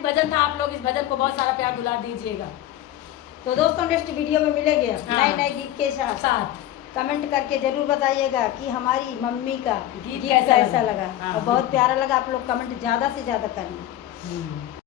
ऐतिहासिक भजन था। आप लोग इस भजन को बहुत सारा प्यार दुलार दीजिएगा। तो दोस्तों नेक्स्ट वीडियो में मिलेंगे हाँ। नए नए गीत के साथ। कमेंट करके जरूर बताइएगा कि हमारी मम्मी का गीत कैसा लगा। हाँ, और बहुत प्यारा लगा। आप लोग कमेंट ज़्यादा से ज़्यादा करना।